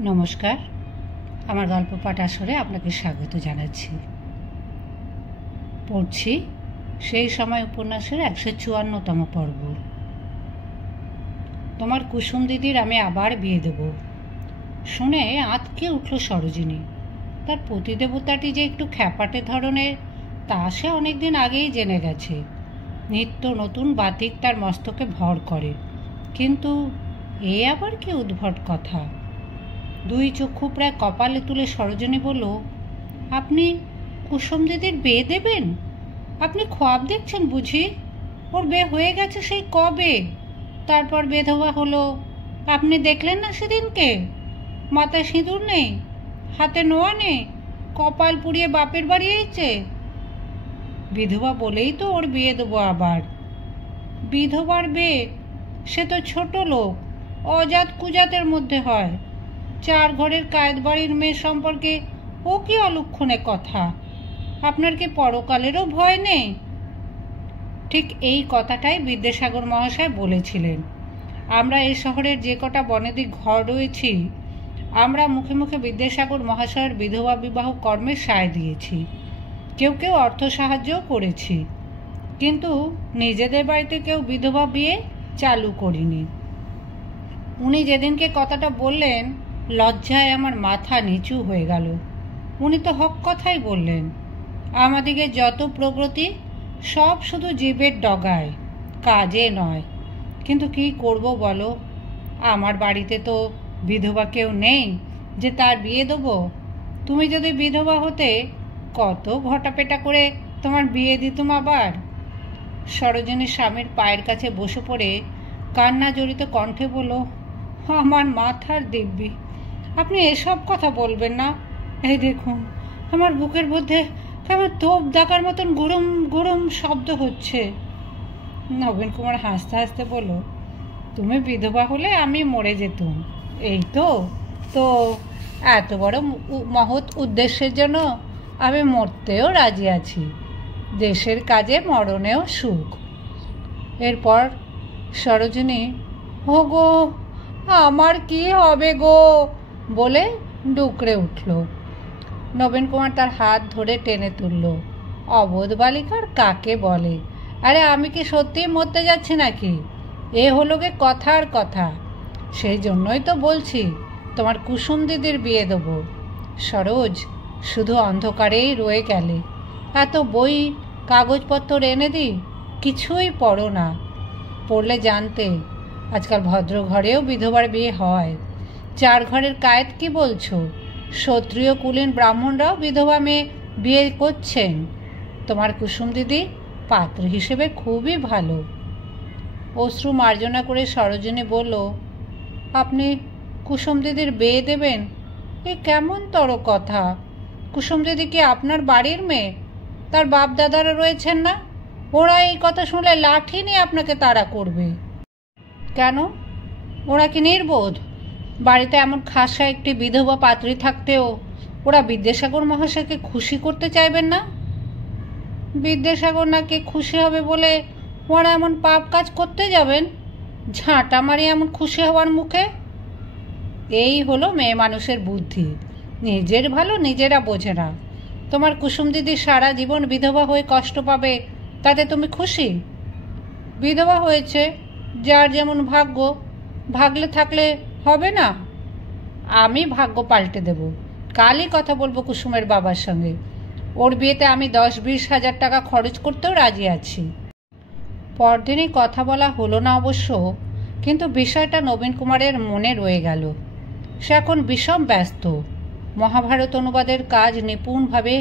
নমস্কার, আমার গল্প পাঠ আসরে আপনাকে স্বাগত জানাচ্ছি। পড়ছি সেই সময় উপন্যাসের 154তম পর্ব। তোমার কুসুম দিদির আমি আবার বিয়ে দেব শুনে আঁতকে উঠল সরোজিনী। তার পতিদেবতাটি যে একটু খ্যাপাটে ধরনের তা সে অনেকদিন আগেই জেনে গেছে। নিত্য নতুন বাতিক তার মস্তকে ভর করে, কিন্তু এ আবার কি উদ্ভট কথা। দুই চক্ষু প্রায় কপালে তুলে সরোজিনী বলল, আপনি কুসুম দিদির বিয়ে দেবেন? আপনি খোয়াব দেখছেন বুঝি? ওর বিয়ে হয়ে গেছে সেই কবে, তারপর বেধবা হলো। আপনি দেখলেন না সেদিনকে? মাথায় সিঁদুর নেই, হাতে নোয়া নেই, কপাল পুড়িয়ে বাপের বাড়ি এইছে। বিধবা বলেই তো ওর বিয়ে দেবো আবার। বিধবার বিয়ে? সে তো ছোট লোক, অজাত কুজাতের মধ্যে হয়। 4 ঘরের কায়েত বাড়ির মেয়ে সম্পর্কে ও কি অলক্ষণে কথা? আপনার কি পরকালেরও ভয় নেই? ঠিক এই কথাটাই বিদ্যাসাগর মহাশয় বলেছিলেন। আমরা এই শহরের যে কটা বনেদি ঘর রয়েছি, আমরা মুখে মুখে বিদ্যাসাগর মহাশয়ের বিধবা বিবাহ কর্মে সায় দিয়েছি। কেউ কেউ অর্থ সাহায্যও করেছি, কিন্তু নিজেদের বাড়িতে কেউ বিধবা বিয়ে চালু করিনি। উনি যেদিনকে কথাটা বললেন, লজ্জায় আমার মাথা নিচু হয়ে গেল। উনি তো হক কথাই বললেন। আমাদিকে যত প্রগতি সব শুধু জীবের ডগায়, কাজে নয়। কিন্তু কি করব বলো? আমার বাড়িতে তো বিধবা কেউ নেই যে তার বিয়ে দেবো। তুমি যদি বিধবা হতে, কত ঘটাপেটা করে তোমার বিয়ে দিতুম আবার। সরোজিনী স্বামীর পায়ের কাছে বসে পড়ে কান্না জড়িত কণ্ঠে বলল, আমার মাথার দিব্যি, আপনি এসব কথা বলবেন না। এই দেখুন, আমার বুকের মধ্যে কেমন তোপ ডাকার মতন গরম গরম শব্দ হচ্ছে। নবীন কুমার হাসতে হাসতে বলল, তুমি বিধবা হলে আমি মরে যেতুম, এই তো। তো এত বড় মহৎ উদ্দেশ্যের জন্য আমি মরতেও রাজি আছি। দেশের কাজে মরণেও সুখ। এরপর সরোজিনী, ও গো, আমার কি হবে গো বলে ডুকরে উঠল। নবীন কুমার তার হাত ধরে টেনে তুলল। অবোধ বালিকার কাকে বলে? আরে আমি কি সত্যিই মরতে যাচ্ছি নাকি? এ হলো গে কথার কথা। সেই জন্যই তো বলছি তোমার কুসুম দিদির বিয়ে দেবো। সরোজ, শুধু অন্ধকারেই রয়ে গেলে। এত বই কাগজপত্র এনে দিই, কিছুই পড়ো না। পড়লে জানতে আজকাল ভদ্র ঘরেও বিধবার বিয়ে হয়। 4 ঘরের কায়েত কি বলছো? ক্ষত্রিয় কুলীন ব্রাহ্মণরাও বিধবা মেয়ে বিয়ে করছেন। তোমার কুসুম দিদি পাত্র হিসেবে খুবই ভালো। অশ্রু মার্জনা করে সরোজিনী বলল, আপনি কুসুম দিদির বিয়ে দেবেন? এ কেমন তর কথা? কুসুম দিদি কি আপনার বাড়ির মেয়ে? তার বাপ দাদারা রয়েছেন না? ওরা এই কথা শুনলে লাঠি নিয়ে আপনাকে তাড়া করবে। কেন? ওরা কি নির্বোধ? বাড়িতে এমন খাসা একটি বিধবা পাত্রী থাকতেও ওরা বিদ্যাসাগর মহাশয়কে খুশি করতে চাইবেন না? বিদ্যাসাগর নাকি খুশি হবে বলে ওরা এমন পাপ কাজ করতে যাবেন? ঝাঁটা মারি এমন খুশি হওয়ার মুখে? এই হলো মেয়ে মানুষের বুদ্ধি। নিজের ভালো নিজেরা বোঝে না। তোমার কুসুম দিদি সারা জীবন বিধবা হয়ে কষ্ট পাবে, তাতে তুমি খুশি? বিধবা হয়েছে, যার যেমন ভাগ্য। ভাগলে থাকলে হবে না? আমি ভাগ্য পাল্টে দেব। কালই কথা বলবো কুসুমের বাবার সঙ্গে। ওর বিয়েতে আমি 10-20 হাজার টাকা খরচ করতেও রাজি আছি। পরদিনই কথা বলা হলো না অবশ্য, কিন্তু বিষয়টা নবীন কুমারের মনে রয়ে গেল। সে এখন বিষম ব্যস্ত। মহাভারত অনুবাদের কাজ নিপুণভাবে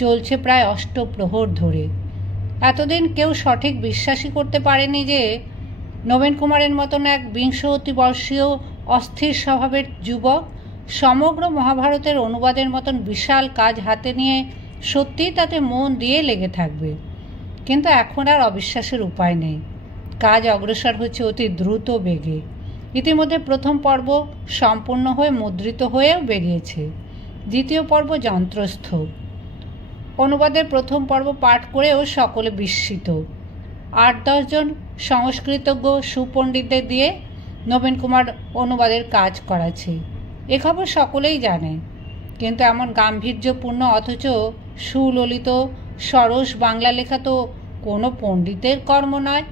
চলছে প্রায় 8 প্রহর ধরে। এতদিন কেউ সঠিক বিশ্বাসই করতে পারেনি যে নবীন কুমারের মতন এক 20 বর্ষীয় অস্থির স্বভাবের যুবক সমগ্র মহাভারতের অনুবাদের মতন বিশাল কাজ হাতে নিয়ে সত্যিই তাতে মন দিয়ে লেগে থাকবে। কিন্তু এখন আর অবিশ্বাসের উপায় নেই। কাজ অগ্রসর হচ্ছে অতি দ্রুত বেগে। ইতিমধ্যে প্রথম পর্ব সম্পূর্ণ হয়ে মুদ্রিত হয়েও বেরিয়েছে। দ্বিতীয় পর্ব যন্ত্রস্থ। অনুবাদের প্রথম পর্ব পাঠ করেও সকলে বিস্মিত। 8-10 জন সংস্কৃতজ্ঞ সুপণ্ডিতদের দিয়ে নবীন কুমার অনুবাদের কাজ করাচ্ছে। এ খবর সকলেই জানে, কিন্তু এমন গাম্ভীর্যপূর্ণ অথচ সুললিত সরস বাংলা লেখা তো কোনো পণ্ডিতের কর্ম নয়।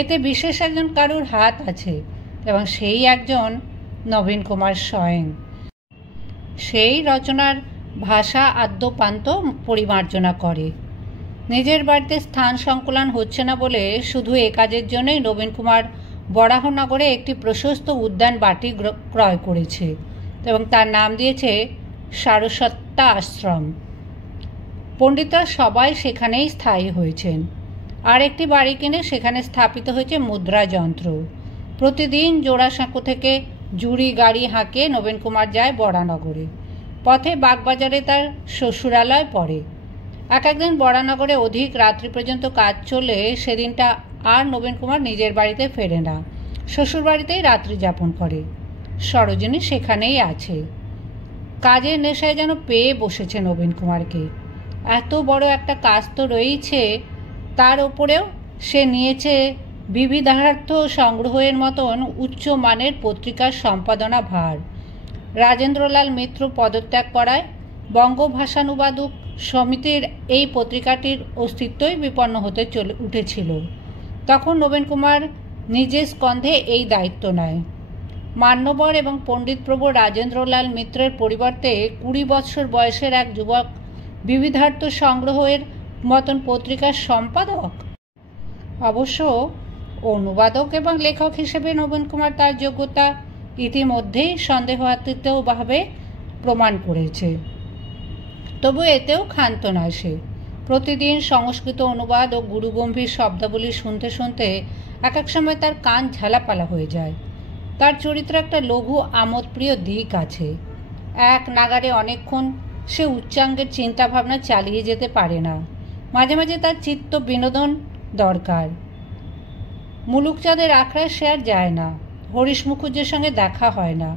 এতে বিশেষ একজন কারুর হাত আছে, এবং সেই একজন নবীন কুমার স্বয়ং। সেই রচনার ভাষা আদ্যপান্ত পরিমার্জনা করে। নিজের বাড়িতে স্থান সংকুলান হচ্ছে না বলে শুধু এ কাজের জন্যই নবীন কুমার বরাহনগরে একটি প্রশস্ত উদ্যান বাটি ক্রয় করেছে এবং তার নাম দিয়েছে সারস্বতা আশ্রম। পণ্ডিতরা সবাই সেখানেই স্থায়ী হয়েছেন। আর একটি বাড়ি কিনে সেখানে স্থাপিত হয়েছে মুদ্রা যন্ত্র। প্রতিদিন জোড়াসাঁকো থেকে জুড়ি গাড়ি হাঁকে নবীন কুমার যায় বরানগরে। পথে বাগবাজারে তার শ্বশুরালয় পড়ে। একদিন বরানগরে অধিক রাত্রি পর্যন্ত কাজ চলে সেদিনটা আর নবীন কুমার নিজের বাড়িতে ফেরে না, শ্বশুর বাড়িতেই রাত্রি যাপন করে। সরোজিনী সেখানেই আছে। কাজের নেশায় যেন পেয়ে বসেছে নবীন কুমারকে। এত বড় একটা কাজ তো রয়েছে, তার ওপরেও সে নিয়েছে বিবিধার্থ সংগ্রহের মতন উচ্চ মানের পত্রিকার সম্পাদনা ভার। রাজেন্দ্রলাল মিত্র পদত্যাগ করায় বঙ্গভাষানুবাদক সমিতির এই পত্রিকাটির অস্তিত্বই বিপন্ন হতে উঠেছিল। তখন নবীন কুমার নিজের স্কন্ধে এই দায়িত্ব নেয়। মান্যবর এবং পণ্ডিতপ্রভু রাজেন্দ্রলাল মিত্রের পরিবর্তে 20 বৎসর বয়সের এক যুবক বিবিধার্থ সংগ্রহের মতন পত্রিকার সম্পাদক। অবশ্য অনুবাদক এবং লেখক হিসেবে নবীন কুমার তার যোগ্যতা ইতিমধ্যেই সন্দেহাতীতভাবে প্রমাণ করেছে। তবু এতেও ক্ষান্ত নয় সে। প্রতিদিন সংস্কৃত অনুবাদ ও গুরুগম্ভীর শব্দাবলী শুনতে শুনতে এক এক সময় তার কান ঝালাপালা হয়ে যায়। তার চরিত্রে একটা লঘু আমোদপ্রিয় দিক আছে। এক নাগারে অনেকক্ষণ সে উচ্চাঙ্গের চিন্তাভাবনা চালিয়ে যেতে পারে না। মাঝে মাঝে তার চিত্ত বিনোদন দরকার। মুলুকচাঁদের আখড়ায় সে আর যায় না, হরিশ মুখুজ্জের সঙ্গে দেখা হয় না,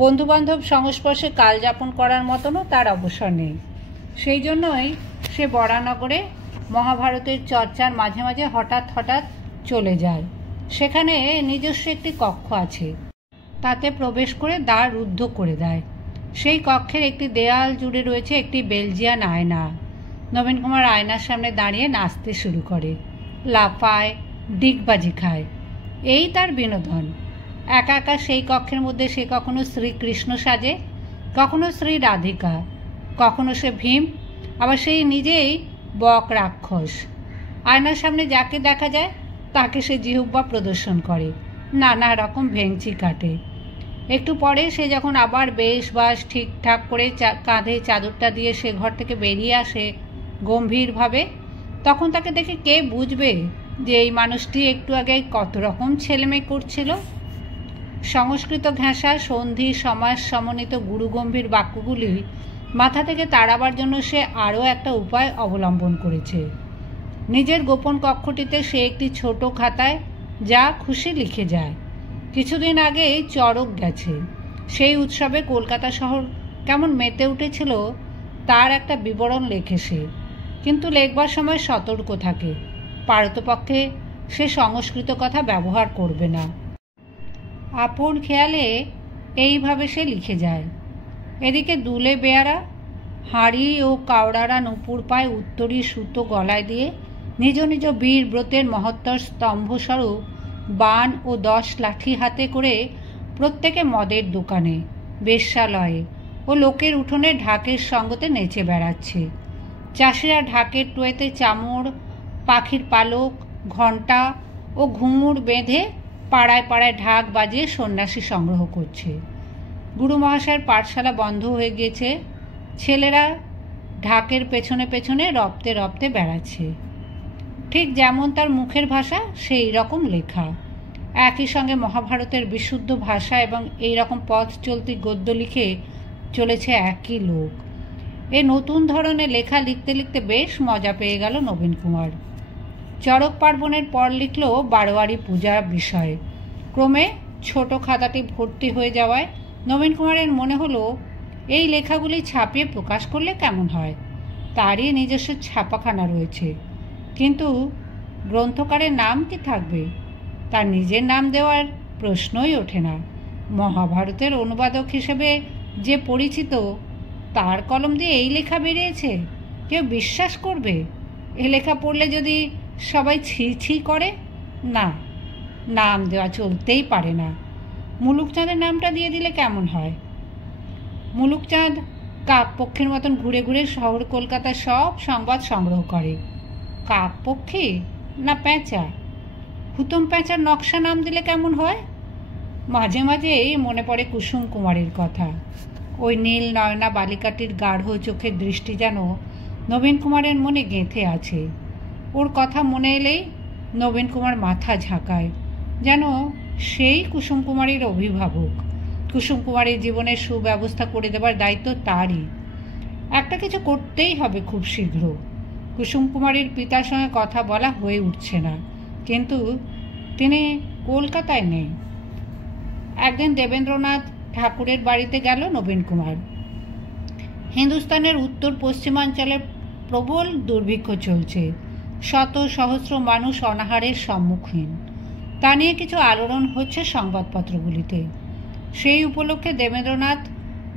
বন্ধুবান্ধব সংস্পর্শে কাল যাপন করার মতনও তার অবসর নেই। সেই জন্যই সে বরানগরে মহাভারতের চর্চার মাঝে মাঝে হঠাৎ হঠাৎ চলে যায়। সেখানে নিজস্ব একটি কক্ষ আছে, তাতে প্রবেশ করে দ্বার রুদ্ধ করে দেয়। সেই কক্ষের একটি দেয়াল জুড়ে রয়েছে একটি বেলজিয়ান আয়না। নবীন কুমার আয়নার সামনে দাঁড়িয়ে নাচতে শুরু করে, লাফায়, ডিগবাজি খায়। এই তার বিনোদন। একা একা সেই কক্ষের মধ্যে সে কখনো শ্রীকৃষ্ণ সাজে, কখনো শ্রী রাধিকা, কখনো সে ভীম, আবার সেই নিজেই বক রাক্ষস। আয়নার সামনে যাকে দেখা যায় তাকে সে জিহ্বা প্রদর্শন করে, নানা রকম ভেঙচি কাটে। একটু পরে সে যখন আবার বেশ বাস ঠিকঠাক করে কাঁধে চাদরটা দিয়ে সে ঘর থেকে বেরিয়ে আসে গম্ভীরভাবে, তখন তাকে দেখে কে বুঝবে যে এই মানুষটি একটু আগে কত রকম ছেলেমেয়ে করছিল। সংস্কৃত ঘেঁষা সন্ধি সমাস সমন্বিত গুরুগম্ভীর বাক্যগুলি মাথা থেকে তাড়াবার জন্য সে আরও একটা উপায় অবলম্বন করেছে। নিজের গোপন কক্ষটিতে সে একটি ছোট খাতায় যা খুশি লিখে যায়। কিছুদিন আগেই চড়ক গেছে। সেই উৎসবে কলকাতা শহর কেমন মেতে উঠেছিল তার একটা বিবরণ লেখে সে, কিন্তু লেখবার সময় সতর্ক থাকে। পারতপক্ষে সে সংস্কৃত কথা ব্যবহার করবে না। আপন খেয়ালে এইভাবে সে লিখে যায়। এদিকে দুলে বেয়ারা হাঁড়ি ও কাওড়ারা নুপুর পায় উত্তরী সুতো গলায় দিয়ে নিজ নিজ বীর ব্রতের মহত্তর স্তম্ভস্বরূপ বান ও 10 লাঠি হাতে করে প্রত্যেকে মদের দোকানে, বেশ্যালয়ে ও লোকের উঠোনে ঢাকের সঙ্গতে নেচে বেড়াচ্ছে। চাষিরা ঢাকের টুয়েতে চামড়, পাখির পালক, ঘণ্টা ও ঘুঙুর বেঁধে পাড়ায় পাড়ায় ঢাক বাজিয়ে সন্ন্যাসী সংগ্রহ করছে। গুরু মহাশয়ের পাঠশালা বন্ধ হয়ে গিয়েছে। ছেলেরা ঢাকের পেছনে পেছনে রপ্তে রপ্তে বেড়াচ্ছে। ঠিক যেমন তার মুখের ভাষা সেই রকম লেখা। একই সঙ্গে মহাভারতের বিশুদ্ধ ভাষা এবং এই রকম পথ চলতি গদ্য লিখে চলেছে একই লোক। এ নতুন ধরনের লেখা লিখতে লিখতে বেশ মজা পেয়ে গেল নবীন কুমার। চড়ক পার্বণের পর লিখল বারোয়ারি পূজা বিষয়ে। ক্রমে ছোট খাতাটি ভর্তি হয়ে যাওয়ায় নবীন কুমারের মনে হলো এই লেখাগুলি ছাপিয়ে প্রকাশ করলে কেমন হয়। তারই নিজস্ব ছাপাখানা রয়েছে, কিন্তু গ্রন্থকারের নাম কি থাকবে? তার নিজের নাম দেওয়ার প্রশ্নই ওঠে না। মহাভারতের অনুবাদক হিসেবে যে পরিচিত, তার কলম দিয়ে এই লেখা বেরিয়েছে, কেউ বিশ্বাস করবে? এ লেখা পড়লে যদি সবাই ছি ছি করে? না, নাম দেওয়া চলতেই পারে না। মুলুকচাঁদের নামটা দিয়ে দিলে কেমন হয়? মুলুকচাঁদ কাকপক্ষীর মতন ঘুরে ঘুরে শহর কলকাতার সব সংবাদ সংগ্রহ করে। কাকপক্ষী না প্যাঁচা? হুতম প্যাঁচার নকশা নাম দিলে কেমন হয়? মাঝে মাঝেই মনে পড়ে কুসুম কুমারীর কথা। ওই নীল নয়না বালিকাটির গাঢ় চোখের দৃষ্টি যেন নবীন কুমারের মনে গেঁথে আছে। ওর কথা মনে এলেই নবীন কুমার মাথা ঝাঁকায়, যেন সেই কুসুম কুমারীর অভিভাবক। কুসুম কুমারীর জীবনের সুব্যবস্থা করে দেবার দায়িত্ব তারই। একটা কিছু করতেই হবে খুব শীঘ্র। কুসুম কুমারীর পিতার সঙ্গে কথা বলা হয়ে উঠছে না, কিন্তু তিনি কলকাতায় নেই। একদিন দেবেন্দ্রনাথ ঠাকুরের বাড়িতে গেল নবীন কুমার। হিন্দুস্তানের উত্তর পশ্চিমাঞ্চলে প্রবল দুর্ভিক্ষ চলছে। শত সহস্র মানুষ অনাহারের সম্মুখীন। তা নিয়ে কিছু আলোড়ন হচ্ছে সংবাদপত্রগুলিতে। সেই উপলক্ষে দেবেন্দ্রনাথ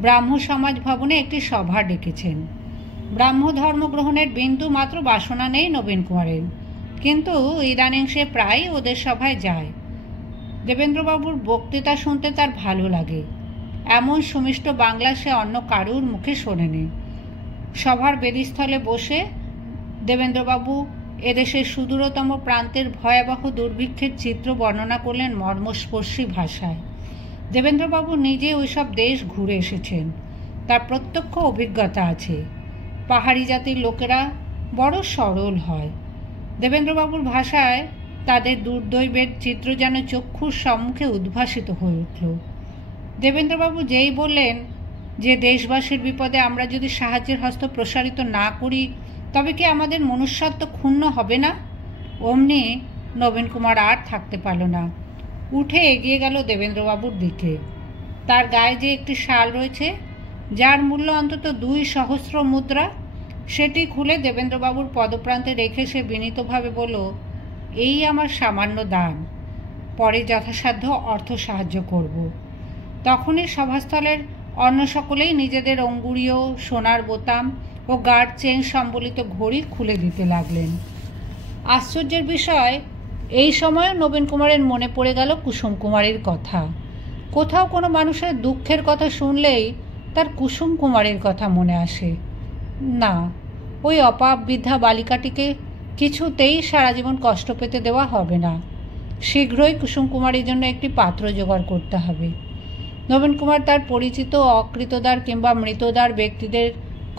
ব্রাহ্ম সমাজ ভবনে একটি সভা ডেকেছেন। ব্রাহ্ম ধর্ম গ্রহণের বিন্দু মাত্র বাসনা নেই নবীন কুমারের, কিন্তু ইদানিং সে প্রায় ওদের সভায় যায়। দেবেন্দ্রবাবুর বক্তৃতা শুনতে তার ভালো লাগে। এমন সুমিষ্ট বাংলা সে অন্য কারুর মুখে শোনেনি। সভার বেদিস্থলে বসে দেবেন্দ্রবাবু এদেশের সুদূরতম প্রান্তের ভয়াবহ দুর্ভিক্ষের চিত্র বর্ণনা করলেন মর্মস্পর্শী ভাষায়। দেবেন্দ্রবাবু নিজে ওইসব দেশ ঘুরে এসেছেন, তার প্রত্যক্ষ অভিজ্ঞতা আছে। পাহাড়ি জাতির লোকেরা বড় সরল হয়। দেবেন্দ্রবাবুর ভাষায় তাদের দুর্দৈবের চিত্র যেন চক্ষুর সম্মুখে উদ্ভাসিত হয়ে উঠল। দেবেন্দ্রবাবু যেই বললেন যে দেশবাসীর বিপদে আমরা যদি সাহায্যের হস্ত প্রসারিত না করি তবে কি আমাদের মনুষ্যত্ব ক্ষুণ্ণ হবে না? অমনি নবীন কুমার আর থাকতে পারল না, উঠে এগিয়ে গেল দেবেন্দ্রবাবুর দিকে। তার গায়ে যে একটি শাল রয়েছে, যার মূল্য অন্তত 200 মুদ্রা, সেটি খুলে দেবেন্দ্রবাবুর পদপ্রান্তে রেখে সে বিনীতভাবে বলল, এই আমার সামান্য দান, পরে যথাসাধ্য অর্থ সাহায্য করব। তখনই সভাস্থলের অন্য সকলেই নিজেদের অঙ্গুরীয়, সোনার বোতাম ও গার্ড চেন সম্বলিত ঘড়ি খুলে দিতে লাগলেন। আশ্চর্যের বিষয়, এই সময় নবীন কুমারের মনে পড়ে গেল কুসুম কুমারীর কথা। কোথাও কোনো মানুষের দুঃখের কথা শুনলেই তার কুসুম কুমারীর কথা মনে আসে। না, ওই অপাপ বৃদ্ধা বালিকাটিকে কিছুতেই সারা জীবন কষ্ট পেতে দেওয়া হবে না। শীঘ্রই কুসুম কুমারীর জন্য একটি পাত্র জোগাড় করতে হবে। নবীন কুমার তার পরিচিত অকৃতদার কিংবা মৃতদার ব্যক্তিদের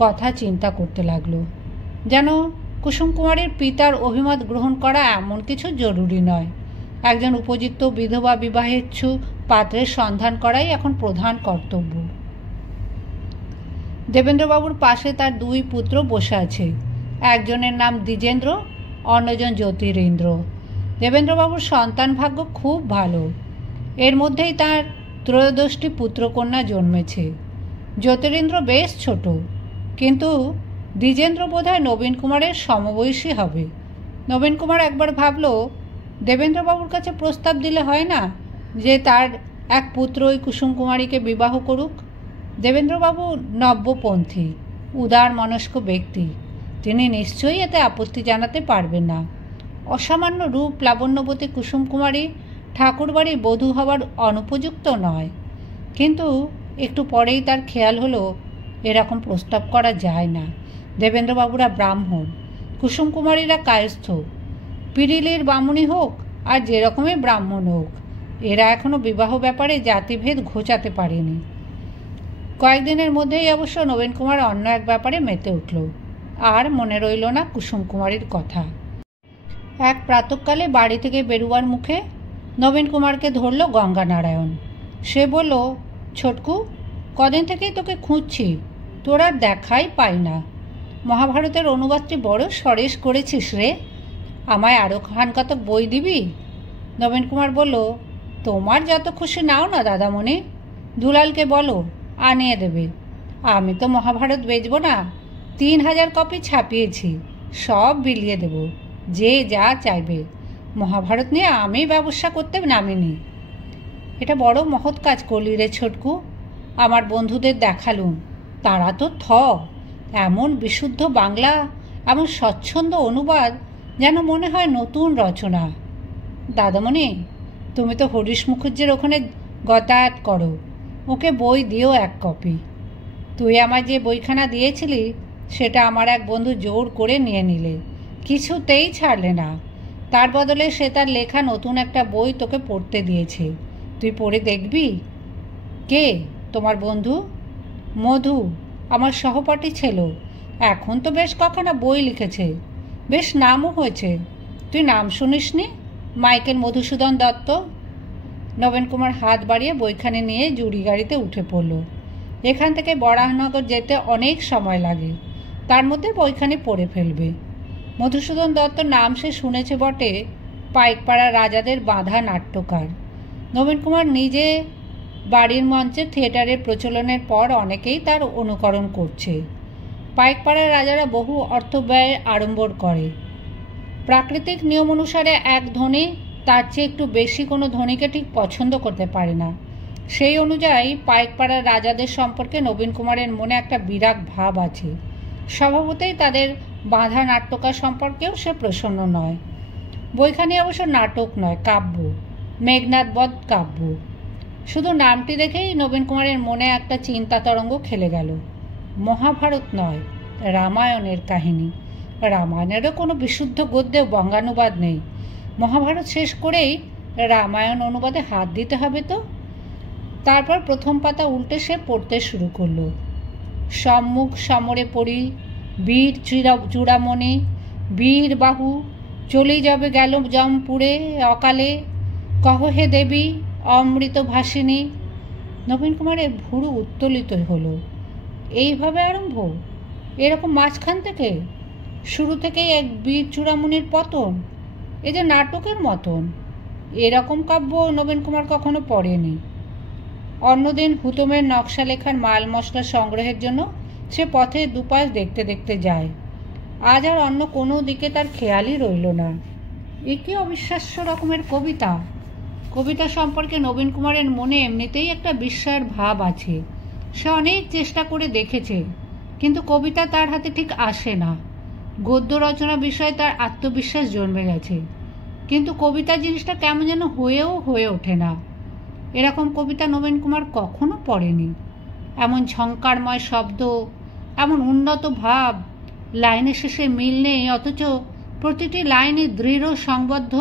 কথা চিন্তা করতে লাগলো। যেন কুসুম কুমারীর পিতার অভিমত গ্রহণ করা এমন কিছু জরুরি নয়। একজন উপযুক্ত বিধবা বিবাহেচ্ছু পাত্রের সন্ধান করাই এখন প্রধান কর্তব্য। দেবেন্দ্রবাবুর পাশে তার 2 পুত্র বসে আছে। একজনের নাম দ্বিজেন্দ্র, অন্যজন জ্যোতিরিন্দ্র। দেবেন্দ্রবাবুর সন্তান ভাগ্য খুব ভালো। এর মধ্যেই তার 13টি পুত্রকন্যা জন্মেছে। জ্যোতিরিন্দ্র বেশ ছোট, কিন্তু দ্বিজেন্দ্র বোধহয় নবীন কুমারের সমবয়সী হবে। নবীন কুমার একবার ভাবল, দেবেন্দ্রবাবুর কাছে প্রস্তাব দিলে হয় না যে তার এক পুত্র ওই কুসুম কুমারীকে বিবাহ করুক। দেবেন্দ্রবাবু নব্যপন্থী, উদার মনস্ক ব্যক্তি, তিনি নিশ্চয়ই এতে আপত্তি জানাতে পারবেন না। অসামান্য রূপ লাবণ্যবতী কুসুম কুমারী ঠাকুরবাড়ি বধূ হবার অনুপযুক্ত নয়। কিন্তু একটু পরেই তার খেয়াল হলো, এরকম প্রস্তাব করা যায় না। দেবেন্দ্রবাবুরা ব্রাহ্মণ, কুসুম কুমারীরা কায়স্থ। পিরিলির বামুনি হোক আর যেরকমই ব্রাহ্মণ হোক, এরা এখনও বিবাহ ব্যাপারে জাতিভেদ ঘোচাতে পারেনি। কয়েকদিনের মধ্যেই অবশ্য নবীন কুমার অন্য এক ব্যাপারে মেতে উঠল। আর মনে রইল না কুসুম কুমারীর কথা। এক প্রাতঃকালে বাড়ি থেকে বেরুয়ার মুখে নবীন কুমারকে ধরল গঙ্গানারায়ণ। সে বলল, ছোটকু, কদিন থেকেই তোকে খুঁজছি, তোর আর দেখাই পাই না। মহাভারতের অনুবাদটি বড় সরেস করেছিস রে, আমায় আরও খানকতক বই দিবি? নবীন কুমার বলল, তোমার যত খুশি নাও না দাদামণি, দুলালকে বলো আনিয়ে দেবে। আমি তো মহাভারত বেচব না, 3000 কপি ছাপিয়েছি, সব বিলিয়ে দেব, যে যা চাইবে। মহাভারত নিয়ে আমি ব্যবসা করতে নামিনি। এটা বড় মহৎ কাজ করলি রে ছোটকু। আমার বন্ধুদের দেখালুম, তারা তো এমন বিশুদ্ধ বাংলা, এমন স্বচ্ছন্দ অনুবাদ, যেন মনে হয় নতুন রচনা। দাদামণি, তুমি তো হরিশ মুখুজ্জের ওখানে যাতায়াত করো, ওকে বই দিও এক কপি। তুই আমার যে বইখানা দিয়েছিলি সেটা আমার এক বন্ধু জোর করে নিয়ে নিলে, কিছুতেই ছাড়লে না। তার বদলে সে তার লেখা নতুন একটা বই তোকে পড়তে দিয়েছে, তুই পড়ে দেখবি। কে তোমার বন্ধু? মধু, আমার সহপাঠী ছিল। এখন তো বেশ কখানা বই লিখেছে, বেশ নামও হয়েছে। তুই নাম শুনিসনি? মাইকেল মধুসূদন দত্ত। নবীন কুমার হাত বাড়িয়ে বইখানে নিয়ে জুড়ি গাড়িতে উঠে পড়ল। এখান থেকে বরাহনগর যেতে অনেক সময় লাগে, তার মধ্যে বইখানি পড়ে ফেলবে। মধুসূদন দত্ত নাম সে শুনেছে বটে, পাইকপাড়া রাজাদের বাঁধা নাট্যকার। নবীন কুমার নিজে বাড়ির মঞ্চে থিয়েটারের প্রচলনের পর অনেকেই তার অনুকরণ করছে। পাইকপাড়ার রাজারা বহু অর্থব্যয় আড়ম্বর করে। প্রাকৃতিক নিয়ম অনুসারে এক ধনী তার চেয়ে একটু বেশি কোনো ধনীকে ঠিক পছন্দ করতে পারে না। সেই অনুযায়ী পাইকপাড়ার রাজাদের সম্পর্কে নবীন কুমারের মনে একটা বিরাগ ভাব আছে। স্বভাবতই তাদের বাঁধা নাট্যকার সম্পর্কেও সে প্রসন্ন নয়। বইখানি অবশ্য নাটক নয়, কাব্য, মেঘনাদ বধ কাব্য। শুধু নামটি দেখেই নবীন কুমারের মনে একটা চিন্তা তরঙ্গ খেলে গেল। মহাভারত নয়, রামায়ণের কাহিনী। রামায়ণেরও কোনো বিশুদ্ধ গদ্যে বঙ্গানুবাদ নেই। মহাভারত শেষ করেই রামায়ণ অনুবাদে হাত দিতে হবে তো। তারপর প্রথম পাতা উল্টে সে পড়তে শুরু করলো। সম্মুখ সমরে পড়ি, বীর চূড়ামণি, বীর বাহু, চলে যাবে গেল জমপুরে অকালে, কহ হে দেবী অমৃত ভাসিনী। নবীন কুমারের ভুরু উত্তোলিত হলো। এইভাবে আরম্ভ? এরকম মাঝখান থেকে? শুরু থেকেই এক বীর চূড়ামণির পতন? এ যে নাটকের মতন। এরকম কাব্য নবীন কুমার কখনো পড়েনি। অন্যদিন হুতমের নকশা লেখার মাল মশলা সংগ্রহের জন্য সে পথে দুপাশ দেখতে দেখতে যায়। আজ আর অন্য কোনো দিকে তার খেয়ালই রইল না। এ কি অবিশ্বাস্য রকমের কবিতা! কবিতা সম্পর্কে নবীন কুমারের মনে এমনিতেই একটা বিস্ময়ের ভাব আছে। সে অনেক চেষ্টা করে দেখেছে, কিন্তু কবিতা তার হাতে ঠিক আসে না। গদ্য রচনা বিষয়ে তার আত্মবিশ্বাস জন্মে গেছে, কিন্তু কবিতা জিনিসটা কেমন যেন হয়ে ওঠে না। এরকম কবিতা নবীন কুমার কখনো পড়েনি। এমন ঝঙ্কারময় শব্দ, এমন উন্নত ভাব, লাইনের শেষে মিল নেই, অথচ প্রতিটি লাইনে দৃঢ় সংবদ্ধ।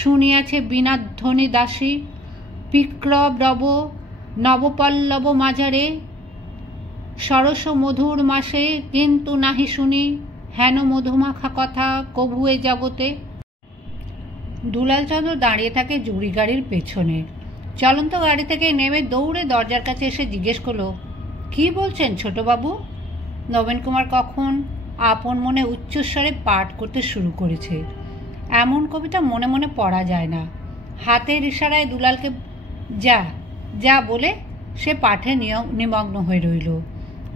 শুনিয়াছে বীণাধ্বনি দাসী, বিক্রব রব নবপল্লব মাঝারে, সরস মধুর মাসে কিন্তু নাহি শুনি, হেন মধুমাখা কথা কভুয়ে জগতে। দুলাল চন্দ্র দাঁড়িয়ে থাকে জুড়ি গাড়ির পেছনে। চলন্ত গাড়ি থেকে নেমে দৌড়ে দরজার কাছে এসে জিজ্ঞেস করলো, কি বলছেন ছোটবাবু? নবীন কুমার কখন আপন মনে উচ্চস্বরে পাঠ করতে শুরু করেছে। এমন কবিতা মনে মনে পড়া যায় না। হাতের ইশারায় দুলালকে যা যা বলে সে পাঠে নিমগ্ন হয়ে রইল।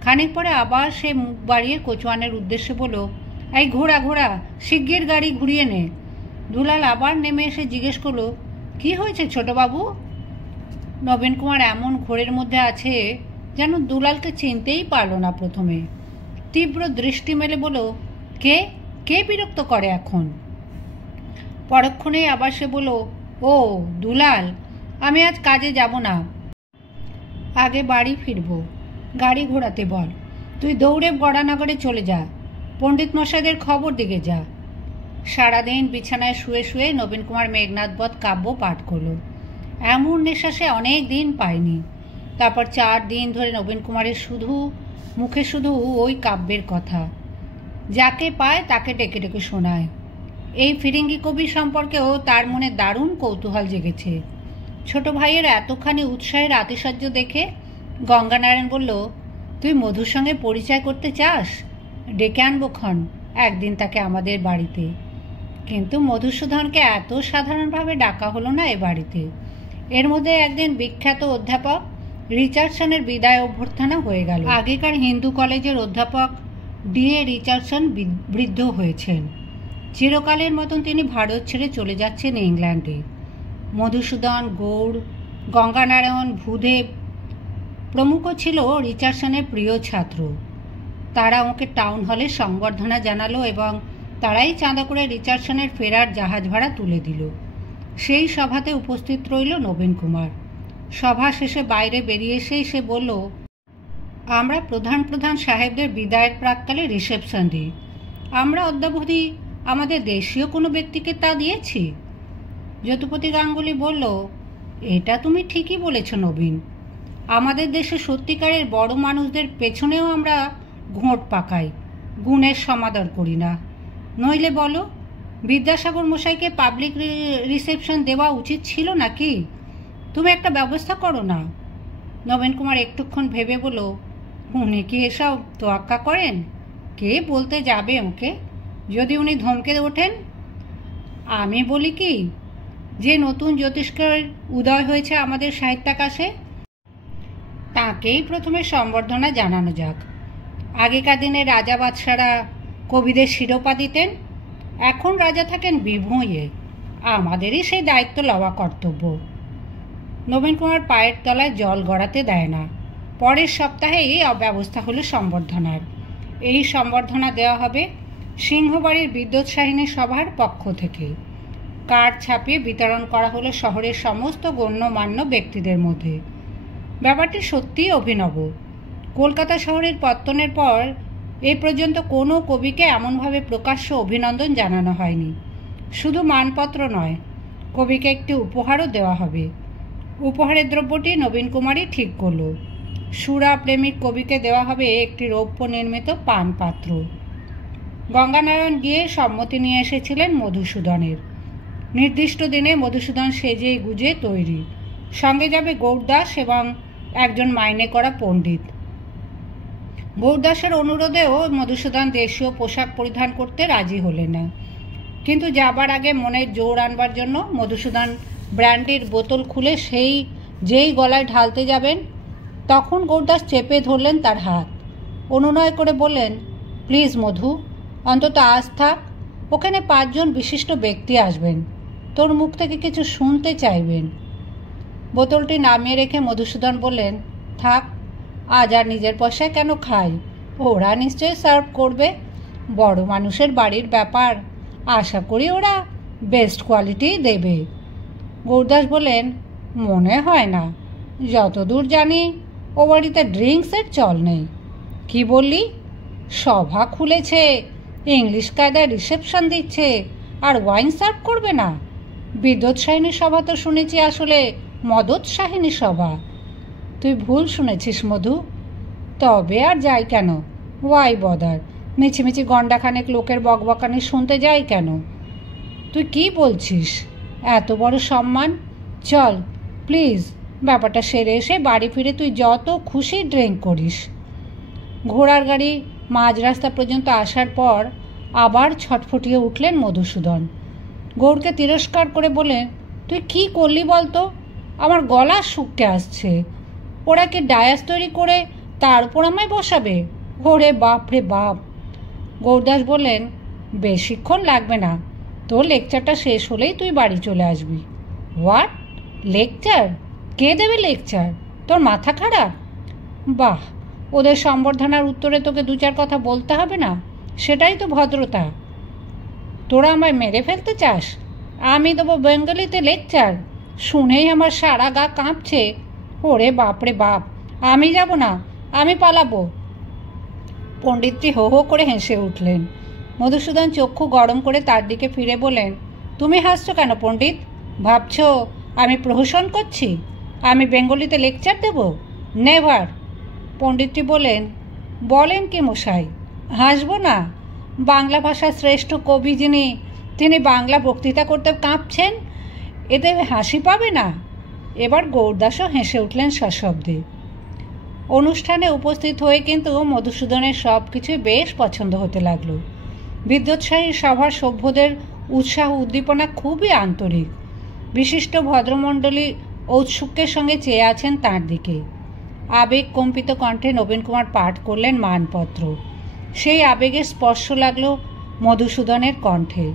খানিক পরে আবার সে মুখ বাড়িয়ে কোচওয়ানের উদ্দেশ্যে বলল, এই ঘোড়া ঘোড়া, শিগগির গাড়ি ঘুরিয়ে নে। দুলাল আবার নেমে এসে জিজ্ঞেস করলো, কি হয়েছে ছোটবাবু? নবীন কুমার এমন ঘোরের মধ্যে আছে যেন দুলালকে চিনতেই পারল না প্রথমে। তীব্র দৃষ্টি মেলে বলল, কে কে বিরক্ত করে এখন? পরক্ষণেই আবার সে বলল, ও দুলাল, আমি আজ কাজে যাব না, আগে বাড়ি ফিরব। গাড়ি ঘোরাতে বল। তুই দৌড়ে বরানগরে চলে যা, পণ্ডিত মশাইদের খবর দিকে যা। সারাদিন বিছানায় শুয়ে শুয়ে নবীন কুমার মেঘনাদ বধ কাব্য পাঠ করল। এমন নেশা সে অনেক দিন পায়নি। তারপর 4 দিন ধরে নবীন কুমারের মুখে শুধু ওই কাব্যের কথা। যাকে পায় তাকে ডেকে ডেকে শোনায়। এই ফিরিঙ্গি কবি সম্পর্কেও তার মনে দারুণ কৌতূহল জেগেছে। ছোট ভাইয়ের এতখানি উৎসাহের আতিশয্য দেখে গঙ্গানারায়ণ বলল, তুই মধুর সঙ্গে পরিচয় করতে চাস? ডেকে আনবো ক্ষণ একদিন তাকে আমাদের বাড়িতে। কিন্তু মধুসূদনকে এত সাধারণভাবে ডাকা হলো না এ বাড়িতে। এর মধ্যে একদিন বিখ্যাত অধ্যাপক রিচার্ডসনের বিদায় অভ্যর্থনা হয়ে গেল। আগেকার হিন্দু কলেজের অধ্যাপক D.A. রিচার্ডসন বৃদ্ধ হয়েছেন। চিরকালের মতন তিনি ভারত ছেড়ে চলে যাচ্ছেন ইংল্যান্ডে। মধুসূদন, গৌড়, গঙ্গানারায়ণ, ভূদেব প্রমুখ ছিল রিচার্ডসনের প্রিয় ছাত্র। তারা ওকে টাউন হলে সংবর্ধনা জানালো এবং তারাই চাঁদা করে রিচার্ডসনের ফেরার জাহাজ ভাড়া তুলে দিল। সেই সভাতে উপস্থিত রইল নবীন কুমার। সভা শেষে বাইরে বেরিয়ে এসেই সে বলল, আমরা প্রধান প্রধান সাহেবদের বিদায়ের প্রাক্কালে রিসেপশন দিই। আমরা অদ্যাবধি আমাদের দেশীয় কোনো ব্যক্তিকে তা দিয়েছি? যদুপতি গাঙ্গুলি বলল, এটা তুমি ঠিকই বলেছ নবীন। আমাদের দেশে সত্যিকারের বড় মানুষদের পেছনেও আমরা ঘোঁট পাকাই, গুণের সমাদর করি না। নইলে বলো, বিদ্যাসাগর মশাইকে পাবলিক রিসেপশন দেওয়া উচিত ছিল নাকি? তুমি একটা ব্যবস্থা করো না। নবীন কুমার একটুক্ষণ ভেবে বলল, উনি কি এসব তোয়াক্কা করেন? কে বলতে যাবে ওকে? যদি উনি ধমকে ওঠেন? আমি বলি কি, যে নতুন জ্যোতিষ্কের উদয় হয়েছে আমাদের সাহিত্যাকাশে, তাকেই প্রথমে সম্বর্ধনা জানানো যাক। আগেকার দিনে রাজা বাদশারা কবিদের শিরোপা দিতেন, এখন রাজা থাকেন বিভুঁইয়ে। আমাদেরই সেই দায়িত্ব লওয়া কর্তব্য। নবীন কুমার পায়ের তলায় জল গড়াতে দেয় না। পরের সপ্তাহেই ব্যবস্থা হলো সম্বর্ধনার। এই সম্বর্ধনা দেওয়া হবে সিংহবাড়ির বিদ্যুৎসাহিনী সভার পক্ষ থেকে। কার্ড ছাপিয়ে বিতরণ করা হলো শহরের সমস্ত গণ্যমান্য ব্যক্তিদের মধ্যে। ব্যাপারটি সত্যিই অভিনব। কলকাতা শহরের পত্তনের পর এ পর্যন্ত কোনো কবিকে এমনভাবে প্রকাশ্য অভিনন্দন জানানো হয়নি। শুধু মানপত্র নয়, কবিকে একটি উপহারও দেওয়া হবে। উপহারের দ্রব্যটি নবীন কুমারই ঠিক করল। সুরা প্রেমিক কবিকে দেওয়া হবে একটি রৌপ্য নির্মিত পানপাত্র। গঙ্গানারায়ণ গিয়ে সম্মতি নিয়ে এসেছিলেন মধুসূদনের। নির্দিষ্ট দিনে মধুসূদন সেজে গুজে তৈরি। সঙ্গে যাবে গৌরদাস এবং একজন মাইনে করা পণ্ডিত। গৌরদাসের অনুরোধেও মধুসূদন দেশীয় পোশাক পরিধান করতে রাজি হলেন না। কিন্তু যাবার আগে মনের জোর আনবার জন্য মধুসূদন ব্র্যান্ডির বোতল খুলে যেই গলায় ঢালতে যাবেন, তখন গৌরদাস চেপে ধরলেন তার হাত। অনুনয় করে বললেন, প্লিজ মধু, অন্তত আজ থাক। ওখানে 5 জন বিশিষ্ট ব্যক্তি আসবেন, তোর মুখ থেকে কিছু শুনতে চাইবেন। বোতলটি নামিয়ে রেখে মধুসূদন বললেন, থাক, আজ আর নিজের পয়সায় কেন খাই? ওরা নিশ্চয়ই সার্ভ করবে। বড় মানুষের বাড়ির ব্যাপার, আশা করি ওরা বেস্ট কোয়ালিটি দেবে। গৌরদাস বললেন, মনে হয় না। যতদূর জানি ও বাড়িতে ড্রিঙ্কসের চল নেই। কি বললি? সভা খুলেছে, ইংলিশ কায়দায় রিসেপশন দিচ্ছে, আর ওয়াইন সার্ভ করবে না? বিদ্যোৎসাহিনী সভা তো শুনেছি আসলে মদোৎসাহিনী সভা। তুই ভুল শুনেছিস মধু। তবে আর যাই কেন? Y bother? মিছিমিছি গন্ডাখানেক লোকের বকবকানি শুনতে যাই কেন? তুই কি বলছিস? এত বড় সম্মান। চল প্লিজ, ব্যাপারটা সেরে এসে বাড়ি ফিরে তুই যত খুশি ড্রিঙ্ক করিস। ঘোড়ার গাড়ি মাঝ রাস্তা পর্যন্ত আসার পর আবার ছটফটিয়ে উঠলেন মধুসূদন। গৌরকে তিরস্কার করে বলেন, তুই কি করলি বলতো? আমার গলা শুকতে আসছে। ওরা কি ডায়াস তৈরি করে তার উপর আমায় বসাবে? ওরে বাপ রে বাপ। গৌরদাস বললেন, বেশিক্ষণ লাগবে না, তোর লেকচারটা শেষ হলেই তুই বাড়ি চলে আসবি। What lecture? কে দেবে লেকচার? তোর মাথা খারাপ? বাহ, ওদের সম্বর্ধনার উত্তরে তোকে 2-4 কথা বলতে হবে না? সেটাই তো ভদ্রতা। তোরা আমায় মেরে ফেলতে চাস? আমি দেবো বেঙ্গলিতে লেকচার? শুনেই আমার সারা গা কাঁপছে। ওরে বাপরে বাপ, আমি যাব না, আমি পালাবো। পণ্ডিতটি হো হো করে হেসে উঠলেন। মধুসূদন চক্ষু গরম করে তার দিকে ফিরে বলেন, তুমি হাসছো কেন পণ্ডিত? ভাবছ আমি প্রহসন করছি? আমি বেঙ্গলিতে লেকচার দেব? নেভার। পণ্ডিতটি বলেন কি মশাই, হাসবো না? বাংলা ভাষার শ্রেষ্ঠ কবি যিনি, তিনি বাংলা বক্তৃতা করতে কাঁপছেন, এতে হাসি পাবে না? এবার গৌরদাসও হেসে উঠলেন সশব্দে। অনুষ্ঠানে উপস্থিত হয়ে কিন্তু মধুসূদনের সব কিছুই বেশ পছন্দ হতে লাগলো। বিদ্যোৎসাহী সভার সভ্যদের উৎসাহ উদ্দীপনা খুবই আন্তরিক। বিশিষ্ট ভদ্রমণ্ডলী ঔৎসুক্যের সঙ্গে চেয়ে আছেন তাঁর দিকে। আবেগ কম্পিত কণ্ঠে নবীন কুমার পাঠ করলেন মানপত্র। সেই আবেগের স্পর্শ লাগলো মধুসূদনের কণ্ঠে।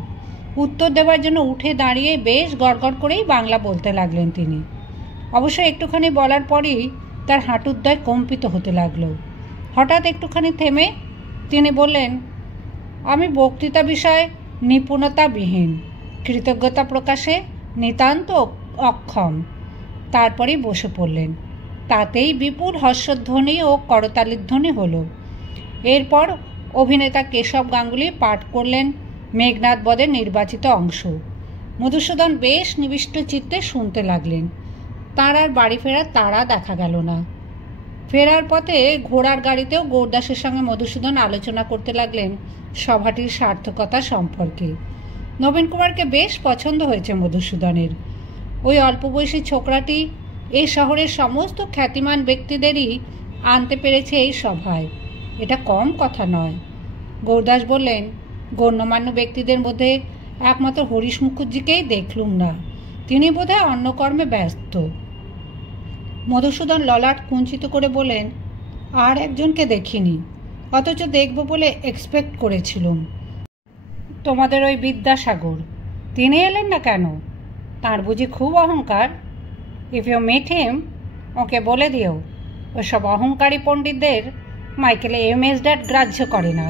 উত্তর দেওয়ার জন্য উঠে দাঁড়িয়ে বেশ গড়গড় করেই বাংলা বলতে লাগলেন তিনি। অবশ্য একটুখানি বলার পরই তার হাঁটুদ্বয় কম্পিত হতে লাগলো। হঠাৎ একটুখানি থেমে তিনি বললেন, আমি বক্তৃতা বিষয়ে নিপুণতাবিহীন, কৃতজ্ঞতা প্রকাশে নিতান্ত অক্ষম। তারপরেই বসে পড়লেন। তাতেই বিপুল হর্ষধ্বনি ও করতালির ধ্বনি হলো। এরপর অভিনেতা কেশব গাঙ্গুলি পাঠ করলেন মেঘনাদ বধের নির্বাচিত অংশ। মধুসূদন বেশ নিবিষ্ট চিত্তে শুনতে লাগলেন। তার আর বাড়ি ফেরার তাড়া দেখা গেল না। ফেরার পথে ঘোড়ার গাড়িতেও গৌরদাসের সঙ্গে মধুসূদন আলোচনা করতে লাগলেন সভাটির সার্থকতা সম্পর্কে। নবীন কুমারকে বেশ পছন্দ হয়েছে মধুসূদনের। ওই অল্প বয়সী ছোকরাটি এই শহরের সমস্ত খ্যাতিমান ব্যক্তিদেরই আনতে পেরেছে এই সভায়, এটা কম কথা নয়। গৌরদাস বললেন, গণ্যমান্য ব্যক্তিদের মধ্যে একমাত্র হরিশ মুখুজ্জিকেই দেখলুম না, তিনি বোধহয় অন্য কর্মে ব্যস্ত। মধুসূদন ললাট কুঞ্চিত করে বলেন, আর একজনকে দেখিনি, অথচ দেখব বলে এক্সপেক্ট করেছিলুম। তোমাদের ওই বিদ্যাসাগর, তিনি এলেন না কেন? তাঁর বুঝি খুব অহংকার? ইফ ইউ মিট হিম, ওকে বলে দিও ওসব অহংকারী পণ্ডিতদের মাইকেলে এমএস ড্যাট গ্রাহ্য করে না।